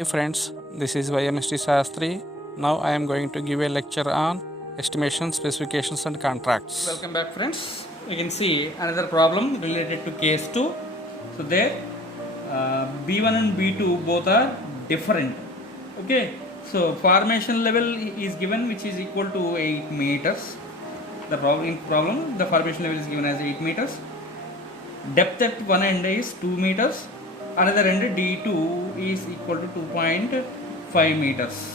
Hey friends, this is YMST Sastri. Now I am going to give a lecture on estimation, specifications and contracts. Welcome back friends. You can see another problem related to case 2. So there B1 and B2 both are different. Okay. So formation level is given which is equal to 8 meters. The problem the formation level is given as 8 meters. Depth at one end is 2 meters, another end D2 is equal to 2.5 meters.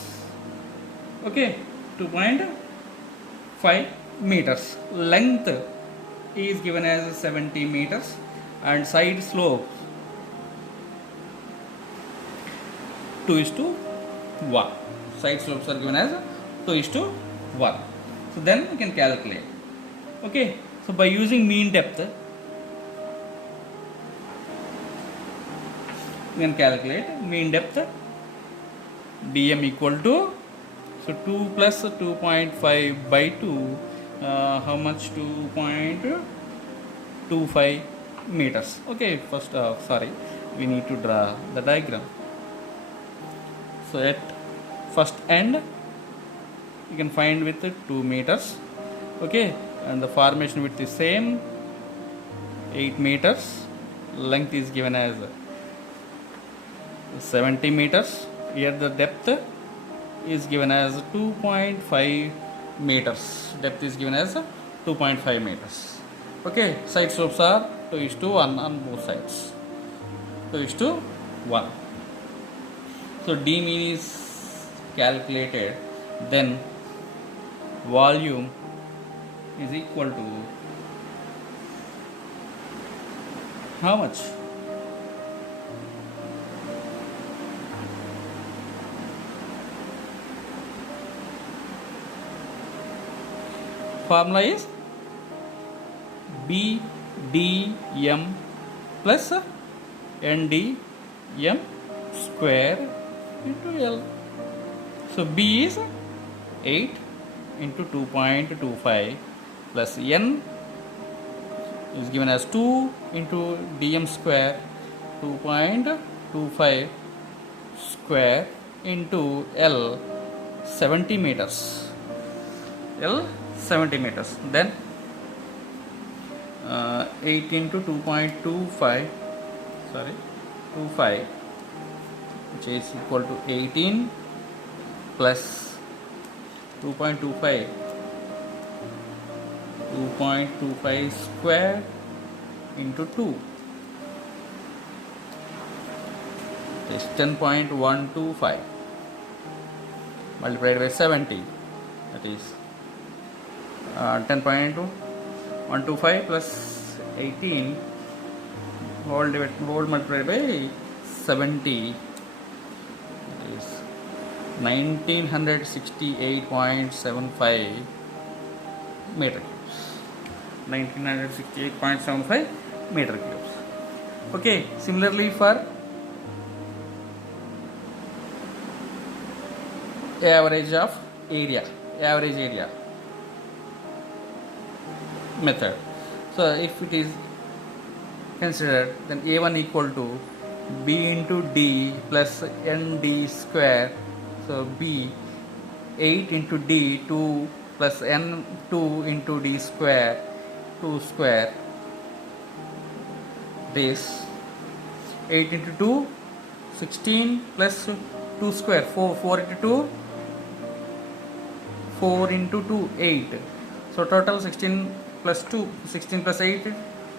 Okay, 2.5 meters. Length is given as 70 meters and side slope 2:1. Side slopes are given as 2:1. So then we can calculate. Okay, so by using mean depth, we can calculate mean depth dm equal to 2 plus 2.5 by 2 how much 2.25 meters. Okay, first we need to draw the diagram. So at first end you can find with 2 meters. Okay, and the formation width is same 8 meters. Length is given as 70 meters. Here the depth is given as 2.5 meters. Depth is given as 2.5 meters. Okay, side slopes are 2:1 on both sides. 2:1. So d mean is calculated. Then volume is equal to how much? Formula is BDM plus NDM square into L. So B is 8 into 2.25 plus N is given as 2 into DM square 2.25 square into L 70 meters. L 70 meters. Then 8 into 2.25 25 which is equal to 18 plus 2.25 square into 2 is 10.125 multiplied by 70, that is 10.125 plus 18 whole multiplied by 70 is 1968.75 meter cubes. 1968.75 meter cubes. Okay, similarly for average area method. So if it is considered, then A1 equal to B into D plus ND square. So B 8 into D 2 plus N 2 into D square 2 square. This 8 into 2 16 plus 2 square 4 into 2 4 into 2 8. So total 16 plus 8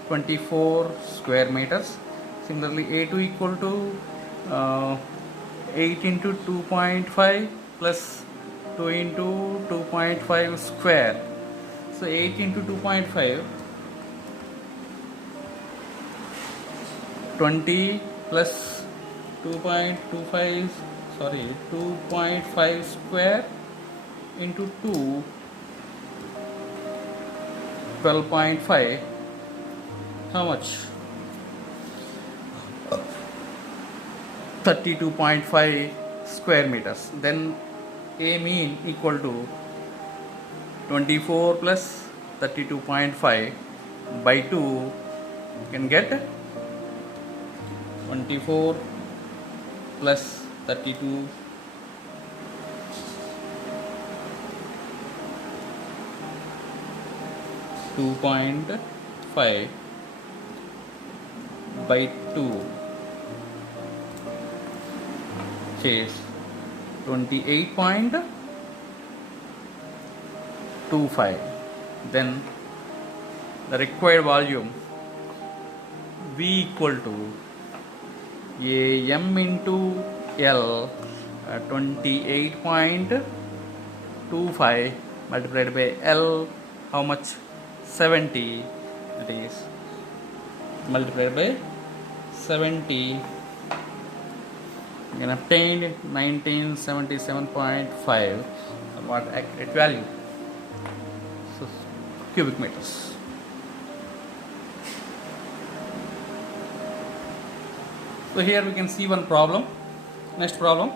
24 square meters. Similarly A2 equal to 8 into 2.5 plus 2 into 2.5 square. So 8 into 2.5 20 plus 2.5 square into 2 12.5. How much? 32.5 square meters. Then A mean equal to 24 plus 32.5 by 2. You can get 24 plus 32 2.5 by 2, which is 28.25. Then the required volume V equal to AM into L, 28.25 multiplied by L, how much? 70. That is multiplied by 70. You can obtain 1977.5, somewhat accurate value. So cubic meters. So here we can see one problem. Next problem.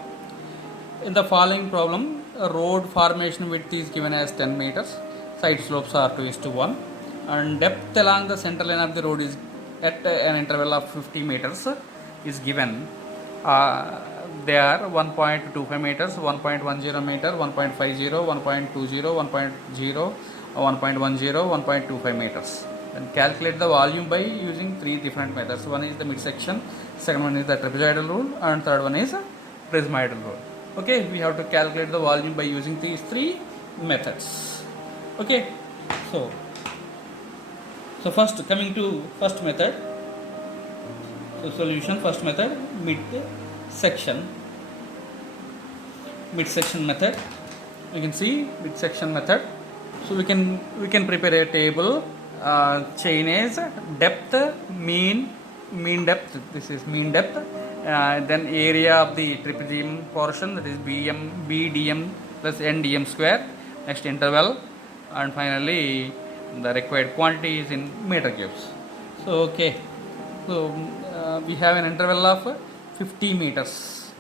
In the following problem, a road formation width is given as 10 meters. Side slopes are 2:1, and depth along the center line of the road is at an interval of 50 meters is given. They are 1.25 meters, 1.10 meter, 1.50, 1.20, 1.0, 1.10, 1.25 meters. And calculate the volume by using three different methods. One is the midsection, second one is the trapezoidal rule, and third one is prismoidal rule. Okay, we have to calculate the volume by using these three methods. Okay, so first, coming to first method. So solution, first method, midsection method. You can see midsection method. So we can prepare a table. Chain is depth, mean depth. This is mean depth. Then area of the trapezium portion, that is BDM plus NDM square. Next interval, and finally the required quantity is in meter cubes. So okay, so we have an interval of 50 meters,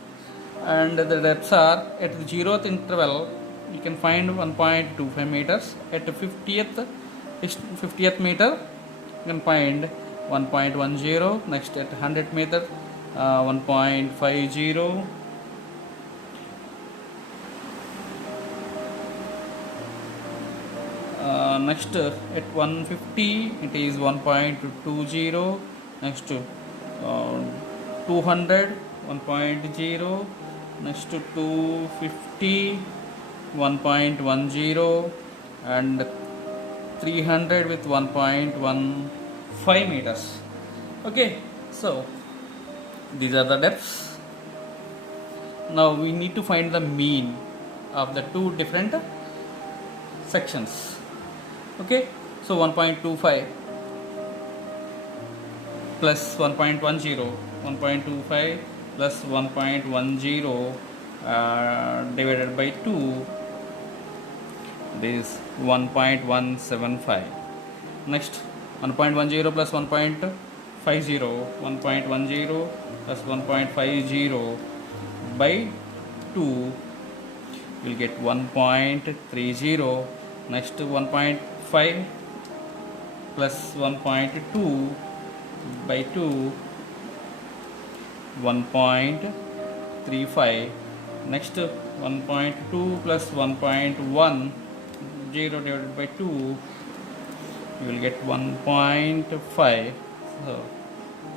and the depths are at the 0th interval you can find 1.25 meters. At the 50th meter you can find 1.10. Next at 100 meter 1.50. Next at 150 it is 1.20. Next 200 1.0. Next 250 1.10, and 300 with 1.15 meters. Okay, so these are the depths. Now we need to find the mean of the two different sections. Okay, so 1.25 plus 1.10, 1.25 plus 1.10 divided by 2, this 1.175. Next 1.10 plus 1.50, 1.10 plus 1.50 by 2 will get 1.30. Next 1.5 plus 1.2 by 2, 1.35. Next 1.2 plus 1.10 divided by 2, you will get 1.5. So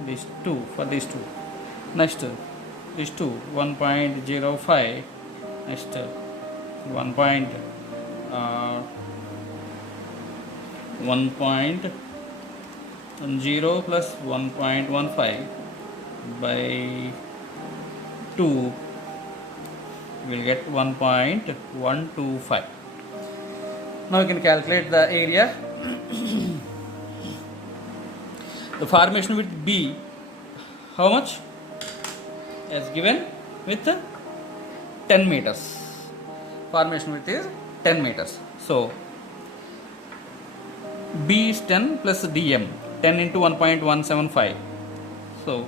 these two, for these two. Next these two, 1.05. Next 1.0 plus 1.15 by 2 will get 1.125. Now you can calculate the area. The formation width B, how much? As given with 10 meters. Formation width is 10 meters. So B is 10 plus DM, 10 into 1.175. So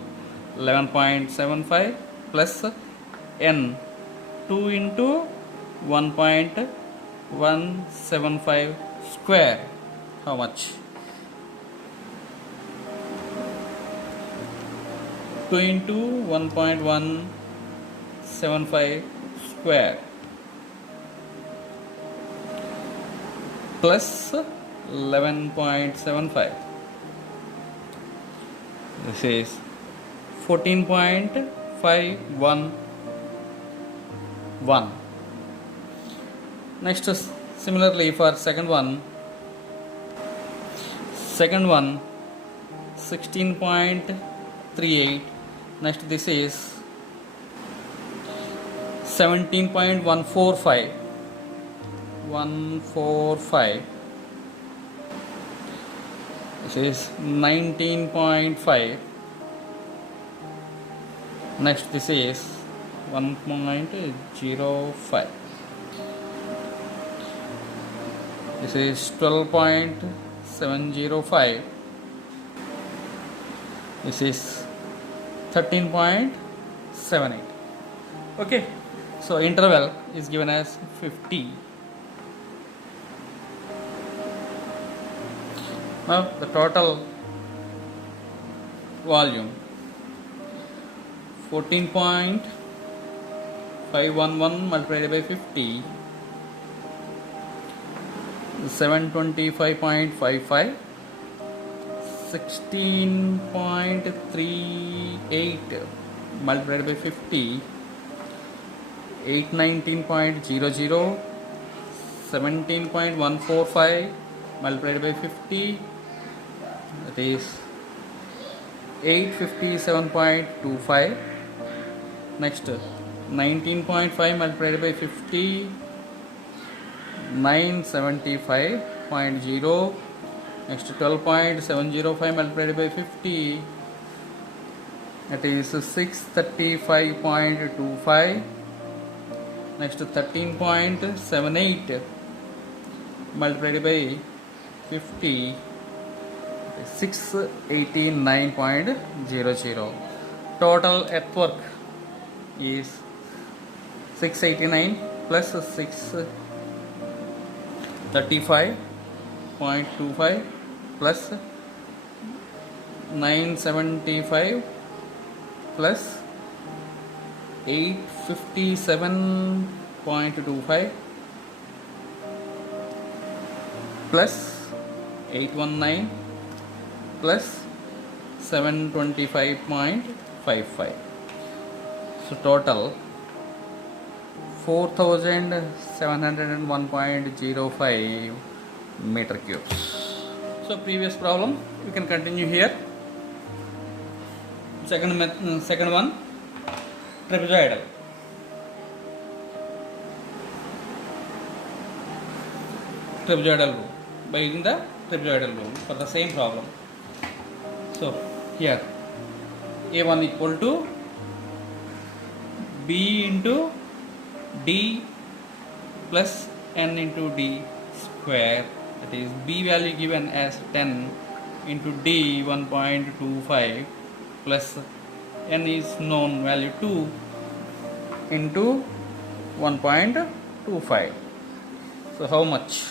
11.75 plus N, 2 into 1.175 square. How much? 2 into 1.175 11.75 square plus 11.75. This is 14.511. Next, similarly for second one 16.38. Next, this is 17.145. This is 19.5. Next, this is 1.05. This is 12.705. This is 13.78. Okay, so interval is given as 50. Now the total volume 14.511 multiplied by 50, 725.55, 16.38 multiplied by 50, 819.00, 17.145 multiplied by 50, that is 857.25. Next, 19.5 multiplied by 50, 975.0. Next, 12.705 multiplied by 50, that is 635.25. Next, 13.78 multiplied by 50, 689.00. Total earthwork is 689 plus 635.25 plus 975 plus 857.25 plus 819 plus 725.55. So total 4701.05 meter cubes. So previous problem we can continue here. Second one, trapezoidal. Trapezoidal rule, by using the trapezoidal rule for the same problem. So here A1 equal to B into D plus N into D square, that is B value given as 10 into D 1.25 plus N is known value 2 into 1.25. So how much?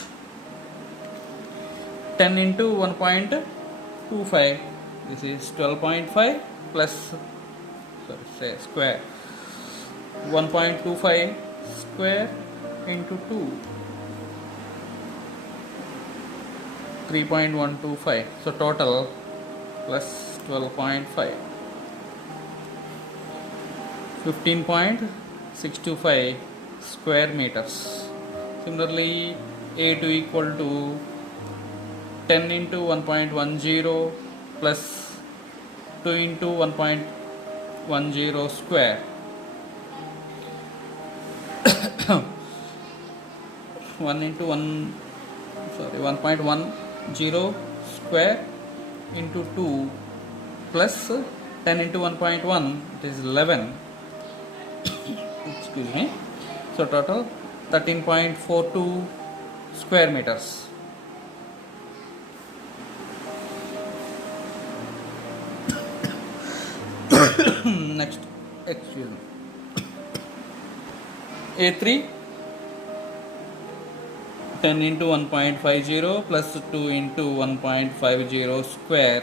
10 into 1.25, this is 12.5 plus square, 1.25 square into 2, 3.125. So total plus 12.5, 15.625 square meters. Similarly, A2 equal to 10 into 1.10 plus 2 into 1.10 square, 1.10 square into 2 plus 10 into 1.1, it is 11. Excuse me. So total 13.42 square meters. Next, excuse me. A3, 10 into 1.50 plus 2 into 1.50 square,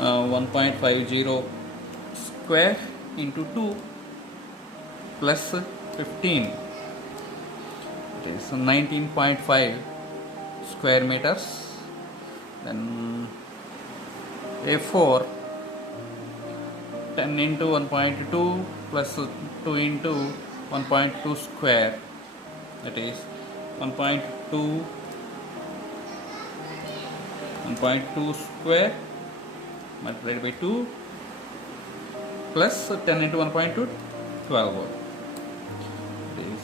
1.50 square into 2 plus 15. It is 19.5 square meters. Then A4, 10 into 1.2 plus 2 into 1.2 square, that is 1.2 square multiplied by 2 plus 10 into 1.2, 12 volt. It is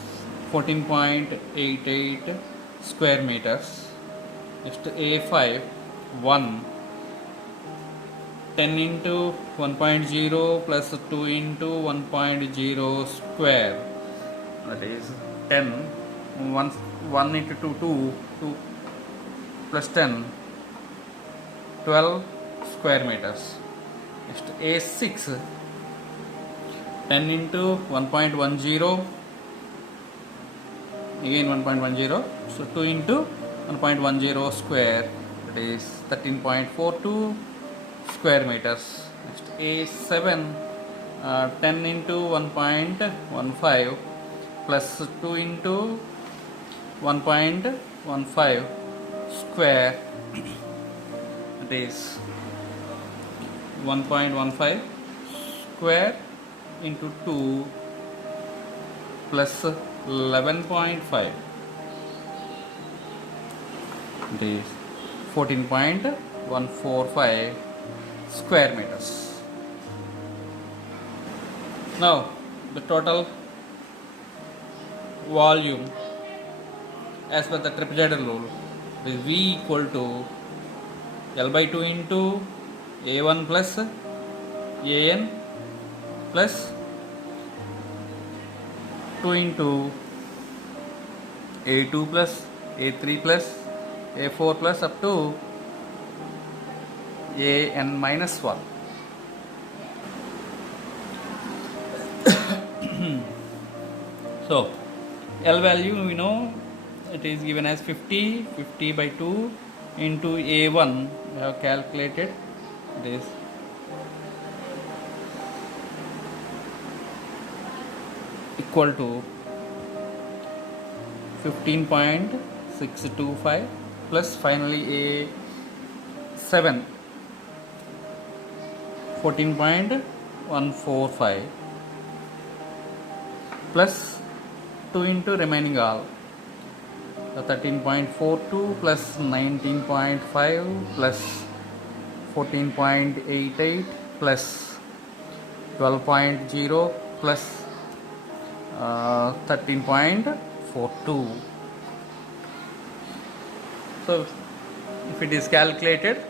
14.88 square meters. Next A5, 1, 10 into 1.0 plus 2 into 1.0 square, that is 10, 1 into 2, 2 plus 10, 12 square meters. Next A6, 10 into 1.10, again 1.10, so 2 into 1.10 square, that is 13.42 square meters. Next A7, 10 into 1.15 plus 2 into 1.15 square, that is 1.15 square into 2 plus 11.5, it is 14.145 square meters. Now the total volume as per the trapezoidal rule is V equal to L by 2 into A1 plus AN plus 2 into A2 plus A3 plus A4 plus up to AN minus 1. So L value we know it is given as 50 by 2 into A1 we have calculated this equal to 15.625 plus finally A7 14.145 plus 2 into remaining all, so 13.42 plus 19.5 plus 14.88 plus 12.0 plus 13.42. So if it is calculated,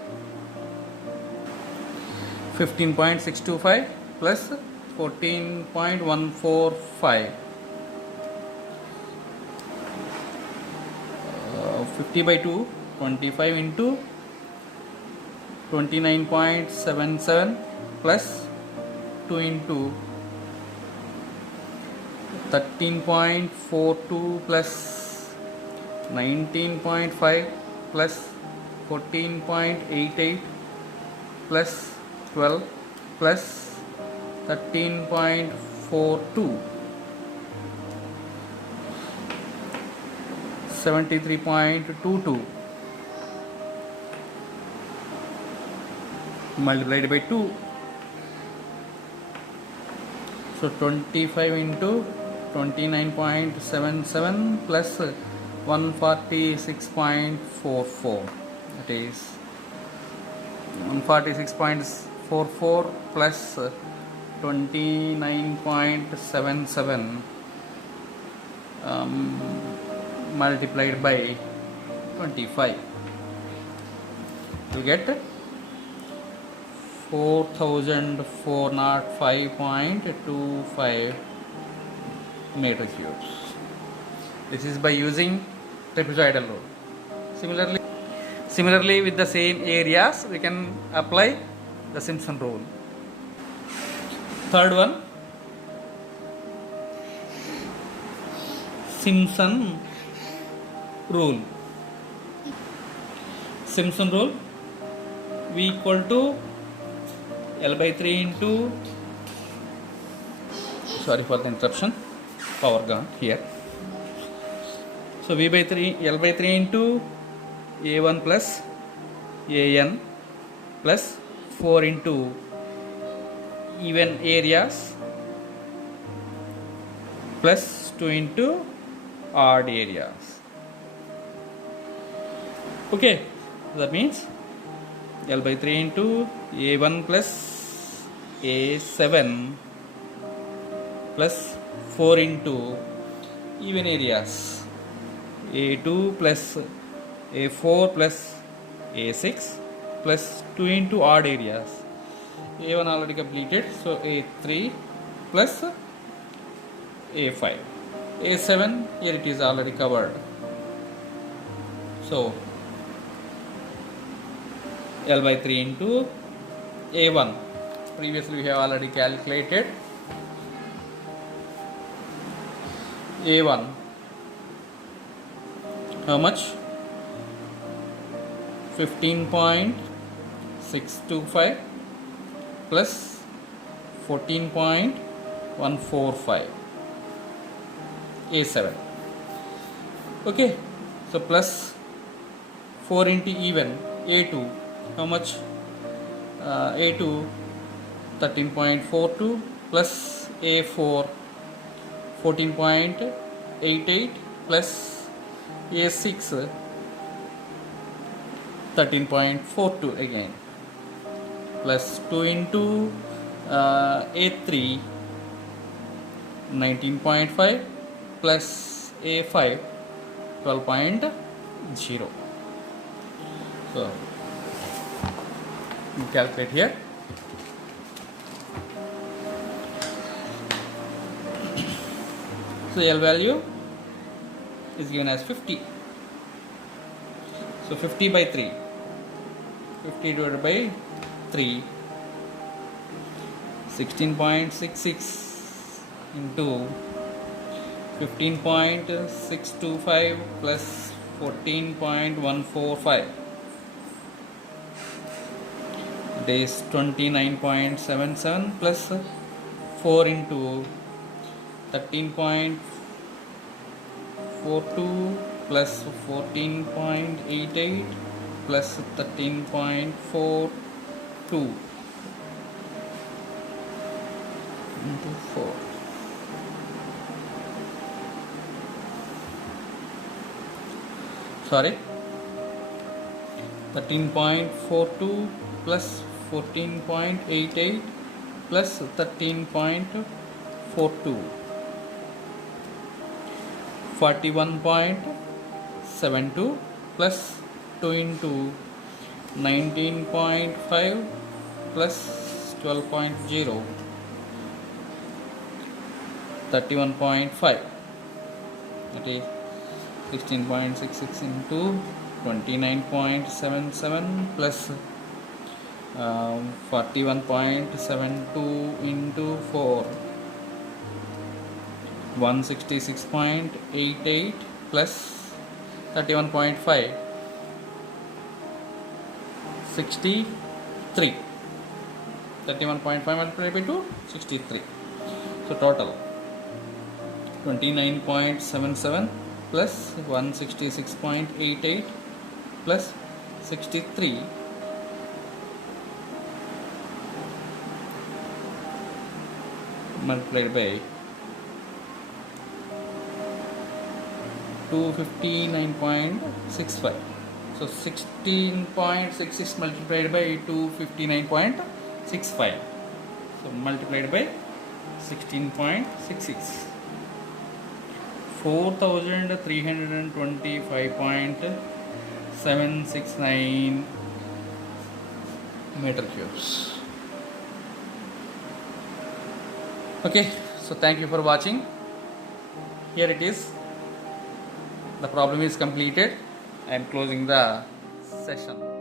15.625 plus 14.145, 50 by 2, 25 into 29.77 plus 2 into 13.42 plus 19.5 plus 14.88 plus 12 plus 13.42, 73.22 multiplied by 2, so 25 into 29.77 plus 146.44, that is 146.44 plus 29.77 multiplied by 25, you get 4405.25 meter cubes. This is by using trapezoidal rule. Similarly with the same areas we can apply the Simpson rule. Third one, Simpson rule. Simpson rule, V equal to L by 3 into, sorry for the interruption, power gone here. So V by 3, L by 3 into A1 plus AN plus 4 into even areas plus 2 into odd areas. Okay, that means L by 3 into A1 plus A7 plus 4 into even areas, A2 plus A4 plus A6 plus 2 into odd areas. A1 already completed, so A3 plus A5. A7, here it is already covered. So L by 3 into A1. Previously we have already calculated. A1, how much? 15.625 plus 14.145. A7. Okay, so plus 4 into even A2, how much? A2 13.42 plus A4 14.88 plus A6 13.42 again plus 2 into A3 19.5 plus A5 12.0. So you calculate here. So L value is given as 50. So 50 by 3. 50 divided by 3. 16.66 into 15.625 plus 14.145. It is 29.77 plus 4 into 13.42 plus 14.88 plus 13.42 into 4. Sorry, 13.42 plus 14.88 plus 13.42. 41.72 plus 2 into 19.5 plus 12.0. 31.5. That is 16.66 into 29.77 plus 41.72 into 4. 166.88 plus 31.5. 63. 31.5 multiplied by 2, 63. So total 29.77 plus 166.88 plus 63 multiplied by 259.65. So 16.66 multiplied by 259.65. So multiplied by 16.66. 4,325.769 meter cubes. Okay, so thank you for watching. Here it is. The problem is completed. I am closing the session.